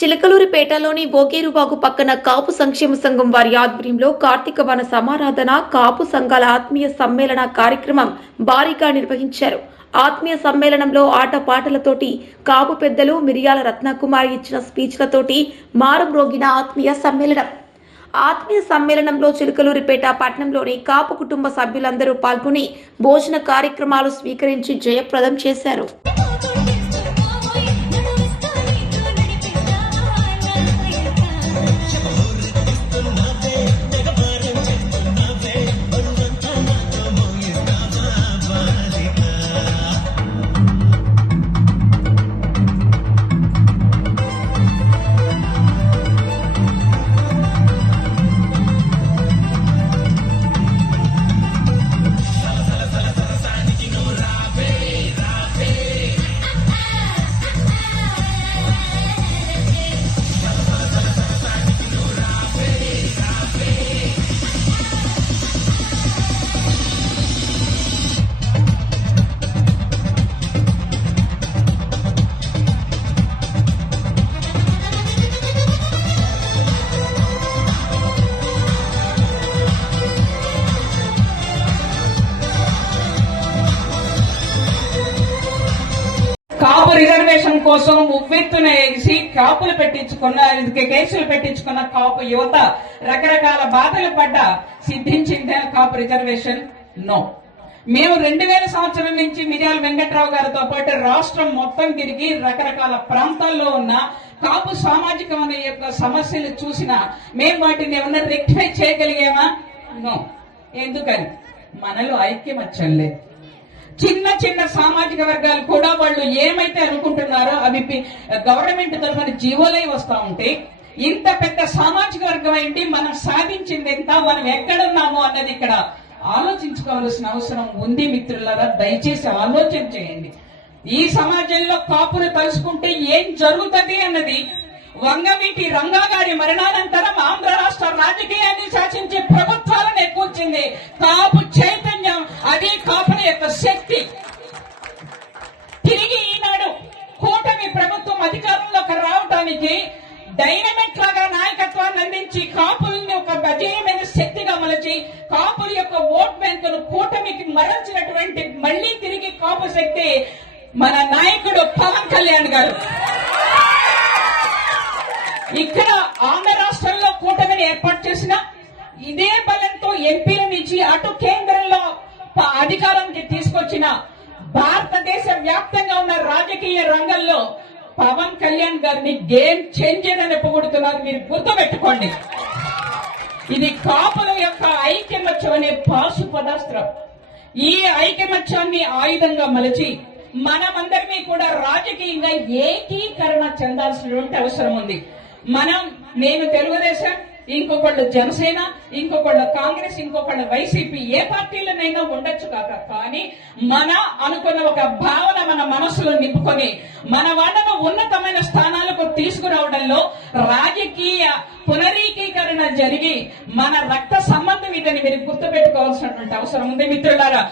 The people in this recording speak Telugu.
చిలకలూరిపేటలోని బోగేరువాగు పక్కన కాపు సంక్షేమ సంఘం వారి ఆధ్వర్యంలో కార్తీక వన సమారాధన కాపు సంఘాల ఆత్మీయ సమ్మేళన కార్యక్రమం భారీగా నిర్వహించారు. ఆత్మీయ సమ్మేళనంలో ఆటపాటలతోటి కాపు పెద్దలు మిరియాల రత్నకుమారి ఇచ్చిన స్పీచ్లతోటి మారుమ్రోగిన ఆత్మీయ సమ్మేళనం. ఆత్మీయ సమ్మేళనంలో చిలుకలూరిపేట పట్టణంలోని కాపు కుటుంబ సభ్యులందరూ పాల్గొని భోజన కార్యక్రమాలు స్వీకరించి జయప్రదం చేశారు. కాపు రిజర్వేషన్ కోసం ఉవ్వెత్తున ఎగిసి కాపులు పెట్టించుకున్న కేసులు పెట్టించుకున్న కాపు యువత రకరకాల బాధలు పడ్డ సిద్ధించిందే కాపు రిజర్వేషన్? నో. మేము రెండు వేల సంవత్సరం నుంచి మిర్యాల వెంకట్రావు గారితో పాటు రాష్ట్రం మొత్తం తిరిగి రకరకాల ప్రాంతాల్లో ఉన్న కాపు సామాజికమైన యొక్క సమస్యలు చూసినా మేము వాటిని ఏమన్నా రెక్టిఫై చేయగలిగామా? నో. ఎందుకని? మనలో ఐక్యమత్యం లేదు. చిన్న చిన్న సామాజిక వర్గాలు కూడా వాళ్ళు ఏమైతే అనుకుంటున్నారో అవి గవర్నమెంట్ తరఫున జీవోలై వస్తా ఉంటే ఇంత పెద్ద సామాజిక వర్గం ఏంటి? మనం సాధించింది ఎంత? మనం ఎక్కడున్నాము అన్నది ఇక్కడ ఆలోచించుకోవాల్సిన అవసరం ఉంది మిత్రులారా. దయచేసి ఆలోచన చేయండి. ఈ సమాజంలో కాపును తలుసుకుంటే ఏం జరుగుతుంది అన్నది వంగవీటి రంగాగారి మరణానంతరం ఆంధ్ర రాష్ట్ర రాజకీయాన్ని శాసించే ప్రభుత్వాలను కూర్చింది. కాపు డైనమిక్ లాగా నాయకత్వాన్ని అందించి కాపుల్ని ఒక అజేయమైన శక్తిగా మలచి కాపుల యొక్క ఓట్ బ్యాంకును కూటమికి మరల్చినటువంటి మళ్ళీ తిరిగి కాపు శక్తి మన నాయకుడు పవన్ కళ్యాణ్ గారు. ఇక్కడ ఆంధ్ర రాష్ట్రంలో కూటమిని ఏర్పాటు చేసిన ఇదే బలంతో ఎంపీలను నుంచి అటు కేంద్రంలో అధికారానికి తీసుకొచ్చిన భారతదేశ వ్యాప్తంగా ఉన్న రాజకీయ రంగంలో పవన్ కళ్యాణ్ గారిని గేమ్ చేంజర్ అని పొగుడుతున్నారు మీరు గుర్తుపెట్టుకోండి. ఇది కాపుల యొక్క ఐక్యమత్యం అనే పాసు పదాస్త్రం. ఈ ఐకమత్యాన్ని ఆయుధంగా మలచి మనమందరినీ కూడా రాజకీయంగా ఏకీకరణ చెందాల్సినటువంటి అవసరం ఉంది. మనం నేను తెలుగుదేశం ఇంకొకళ్ళు జనసేన ఇంకొకళ్ళు కాంగ్రెస్ ఇంకొకళ్ళు వైసీపీ ఏ పార్టీలనైనా ఉండొచ్చు కాక కానీ మన అనుకున్న ఒక భావన మన మనసులో నింపుకొని మన వాళ్ళ ఉన్నతమైన స్థానాలకు తీసుకురావడంలో రాజకీయ పునరీకీకరణ జరిగి మన రక్త సంబంధం ఇదని మీరు గుర్తుపెట్టుకోవాల్సినటువంటి అవసరం ఉంది మిత్రులారా.